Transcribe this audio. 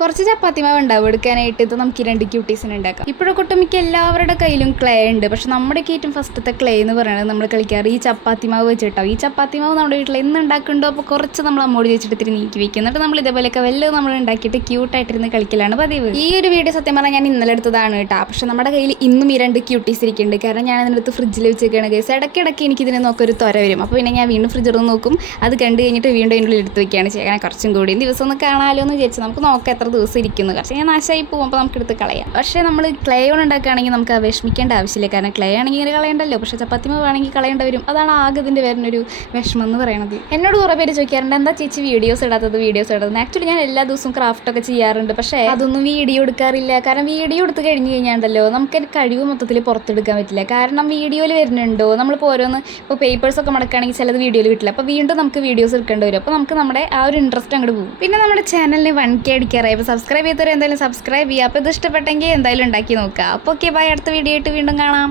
കുറച്ച് ചപ്പാത്തി മാവ് ഉണ്ടാവും എടുക്കാനായിട്ട്. ഇത് നമുക്ക് 2 ക്യൂട്ടീസിന് ഉണ്ടാക്കാം. ഇപ്പോഴൊക്കെ ഒട്ടുമിക്ക എല്ലാവരുടെ കയ്യിലും ക്ലേ ഉണ്ട്. പക്ഷെ നമ്മുടെ ഏറ്റവും ഫസ്റ്റത്തെ ക്ലേ എന്ന് പറയുന്നത് നമ്മൾ കളിക്കാറ് ഈ ചപ്പാത്തി മാവ് വെച്ചിട്ടാവും. ഈ ചപ്പാത്തി മാവ് നമ്മുടെ വീട്ടിൽ എന്ന് ഉണ്ടാക്കുന്നുണ്ടോ അപ്പോൾ കുറച്ച് നമ്മൾ അമ്മോട് ചോദിച്ചിട്ട് ഇത്തിരി നീക്കി വെക്കും. എന്നിട്ട് നമ്മൾ ഇതേപോലെയൊക്കെ വല്ലതും നമ്മൾ ഉണ്ടാക്കിയിട്ട് ക്യൂട്ടായിട്ടിരുന്ന് കളിക്കലാണ് പതിവ്. ഈ ഒരു വീഡിയോ സത്യം പറഞ്ഞാൽ ഞാൻ ഇന്നലെ എടുത്തതാണ് കേട്ടോ. പക്ഷെ നമ്മുടെ കയ്യിൽ ഇന്നും ഈ 2 ക്യൂട്ടീസ് ഇരിക്കുന്നുണ്ട്. കാരണം ഞാൻ അതിനടുത്ത് ഫ്രിഡ്ജിൽ വെച്ചേക്കാണ് ഗൈസ്. ഇടയ്ക്കിടയ്ക്ക് എനിക്കിതിനെ നോക്കൊരു തൊര വരും. അപ്പോൾ പിന്നെ ഞാൻ വീണ്ടും ഫ്രിഡ്ജ് തുറന്ന് നോക്കും. അത് കണ്ടു കഴിഞ്ഞിട്ട് വീണ്ടും അതിൻ്റെ ഉള്ളിൽ എടുത്ത് വെക്കുകയാണ് ചെയ്യുക. കുറച്ചും കൂടി ദിവസം ഒന്ന് കാണാമല്ലോ എന്ന് വിചാരിച്ചു. നമുക്ക് നോക്കാം എത്ര ദിവസം ഇരിക്കുന്നു. പക്ഷേ ഞാൻ നാശമായി പോകും. അപ്പോൾ നമുക്ക് എടുത്ത് കളയാം. പക്ഷേ നമ്മൾ ക്ലേ കൊണ്ട് ഉണ്ടാക്കുകയാണെങ്കിൽ നമുക്ക് വിഷമിക്കേണ്ട ആവശ്യമില്ല. കാരണം ക്ലേ ആണെങ്കിൽ ഇങ്ങനെ കളയണ്ടല്ലോ. പക്ഷേ ചപ്പാത്തി മാവ് ആണെങ്കിൽ കളയേണ്ട വരും. അതാണ് ആകെ ഇതിൻ്റെ വരുന്നൊരു വിഷമം എന്ന് പറയുന്നത്. എന്നോട് കുറേ പേര് ചോദിക്കാറുണ്ട് എന്താ ചേച്ചി വീഡിയോസ് ഇടാത്തത്. ആക്ച്വലി ഞാൻ എല്ലാ ദിവസവും ക്രാഫ്റ്റൊക്കെ ചെയ്യാറുണ്ട്. പക്ഷേ അതൊന്നും വീഡിയോ എടുക്കാറില്ല. കാരണം വീഡിയോ എടുത്ത് കഴിഞ്ഞ് കഴിഞ്ഞാണ്ടല്ലോ നമുക്ക് കഴിവ് മൊത്തത്തിൽ പുറത്തെടുക്കാൻ പറ്റില്ല. കാരണം വീഡിയോയിൽ വരുന്നുണ്ടോ നമ്മളിപ്പോൾ ഓരോന്ന് ഇപ്പോൾ പേപ്പേഴ്സൊക്കെ മടക്കുകയാണെങ്കിൽ ചിലത് വീഡിയോയിൽ കിട്ടില്ല. അപ്പോൾ വീണ്ടും നമുക്ക് വീഡിയോസ് എടുക്കേണ്ടി വരും. അപ്പോൾ നമുക്ക് നമ്മുടെ ആ ഒരു ഇൻട്രസ്റ്റ് അങ്ങോട്ട് പോകും. പിന്നെ നമ്മുടെ ചാനലിന് 1K അടിക്കാറായി. അപ്പോൾ സബ്സ്ക്രൈബ് ചെയ്തവരെ എന്തായാലും സബ്സ്ക്രൈബ് ചെയ്യുക. അപ്പോൾ ഇത് ഇഷ്ടപ്പെട്ടെങ്കിൽ എന്തായാലും ഉണ്ടാക്കി നോക്കുക. അപ്പോൾ ഓക്കെ ബൈ. അടുത്ത വീഡിയോ ആയിട്ട് വീണ്ടും കാണാം.